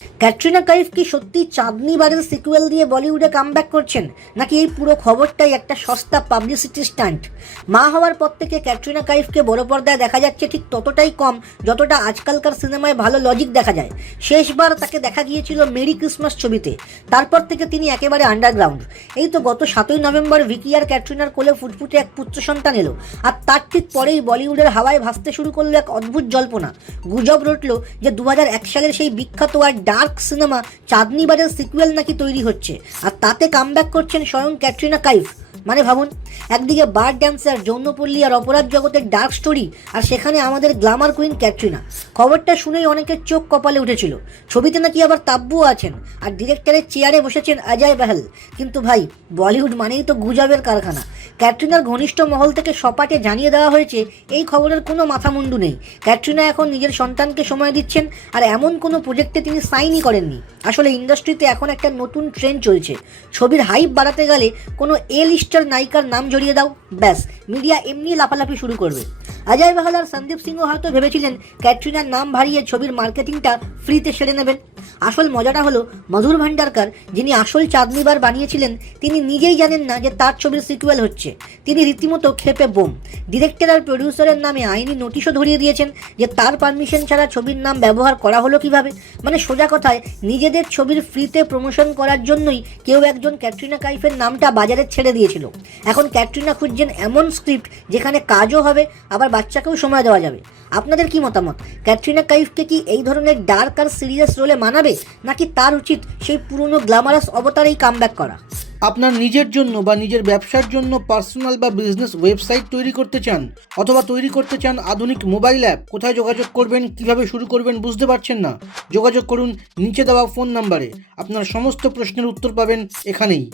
ক্যাটরিনা কাইফ কি সত্যি চাঁদনি বারের সিকুয়েল দিয়ে বলিউডে কামব্যাক করছেন, নাকি এই পুরো খবরটাই একটা সস্তা পাবলিসিটি স্টান্ট? মা হওয়ার পর থেকে ক্যাটরিনা কাইফকে বড় পর্দায় দেখা যাচ্ছে ঠিক ততটাই কম যতটা আজকালকার সিনেমায় ভালো লজিক দেখা যায়। শেষবার তাকে দেখা গিয়েছিল মেরি ক্রিসমাস ছবিতে, তারপর থেকে তিনি একেবারে আন্ডারগ্রাউন্ড। এই তো গত 7ই নভেম্বর ভিকি আর ক্যাটরিনার কোলে ফুটফুটে এক পুত্র সন্তান এলো, আর তার ঠিক পরেই বলিউডের হাওয়ায় ভাসতে শুরু করলো এক অদ্ভুত জল্পনা। গুজব রটল যে 2001 সালের সেই বিখ্যাত আর ডার্ক সিনেমা চাঁদনি বারের সিকুয়েল নাকি তৈরি হচ্ছে, আর তাতে কামব্যাক করছেন স্বয়ং ক্যাটরিনা কাইফ। মানে ভাবুন, একদিকে বার ড্যান্সার, যৌনপল্লী আর অপরাধ জগতের ডার্ক স্টোরি, আর সেখানে আমাদের গ্ল্যামার কুইন ক্যাটরিনা। খবরটা শুনেই অনেকের চোখ কপালে উঠেছিল। ছবিতে নাকি আবার তাব্বুও আছেন, আর ডিরেক্টরের চেয়ারে বসেছেন অজয় বাহাল। কিন্তু ভাই, বলিউড মানেই তো গুজবের কারখানা। ক্যাটরিনার ঘনিষ্ঠ মহল থেকে সপাটে জানিয়ে দেওয়া হয়েছে এই খবরের কোনো মাথামুন্ডু নেই। ক্যাটরিনা এখন নিজের সন্তানকে সময় দিচ্ছেন, আর এমন কোনো প্রজেক্টে তিনি সাইনই করেননি। আসলে ইন্ডাস্ট্রিতে এখন একটা নতুন ট্রেন্ড চলছে, ছবির হাইপ বাড়াতে গেলে কোনো লিস্টার নায়িকার নাম জড়িয়ে দাও, ব্যাস মিডিয়া এমনি লাফালাফি শুরু করবে। অজয় বাহাল আর সন্দীপ সিংও হয়তো ভেবেছিলেন ক্যাটরিনার নাম ভারিয়ে ছবির মার্কেটিংটা ফ্রিতে সেরে নেবেন। আসল মজাটা হলো, মধুর ভান্ডারকার, যিনি আসল চাঁদনিবার বানিয়েছিলেন, তিনি নিজেই জানেন না যে তার ছবির সিকুয়েল হচ্ছে। তিনি রীতিমতো খেপে বোম। ডিরেক্টর আর প্রডিউসারের নামে আইনি নোটিশও ধরিয়ে দিয়েছেন যে তার পারমিশন ছাড়া ছবির নাম ব্যবহার করা হলো কিভাবে। মানে সোজা কথায়, নিজেদের ছবির ফ্রিতে প্রমোশন করার জন্যই কেউ একজন ক্যাটরিনা কাইফের নামটা বাজারে ছেড়ে দিয়েছিল। এখন ক্যাটরিনা খুঁজছেন এমন স্ক্রিপ্ট যেখানে কাজও হবে, আবার বাচ্চাকেও সময় দেওয়া যাবে। আপনাদের কি মতামত? ক্যাটরিনা কাইফকে কি এই ধরনের ডার্ক আর সিরিয়াস রোলে মানাবে, নাকি তার উচিত সেই পুরনো গ্ল্যামারাস অবতারেই কামব্যাক করা? আপনার নিজের জন্য বা নিজের ব্যবসার জন্য পার্সোনাল বা বিজনেস ওয়েবসাইট তৈরি করতে চান, অথবা তৈরি করতে চান আধুনিক মোবাইল অ্যাপ, কোথায় যোগাযোগ করবেন, কিভাবে শুরু করবেন বুঝতে পারছেন না? যোগাযোগ করুন নিচে দেওয়া ফোন নাম্বারে। আপনার সমস্ত প্রশ্নের উত্তর পাবেন এখানেই।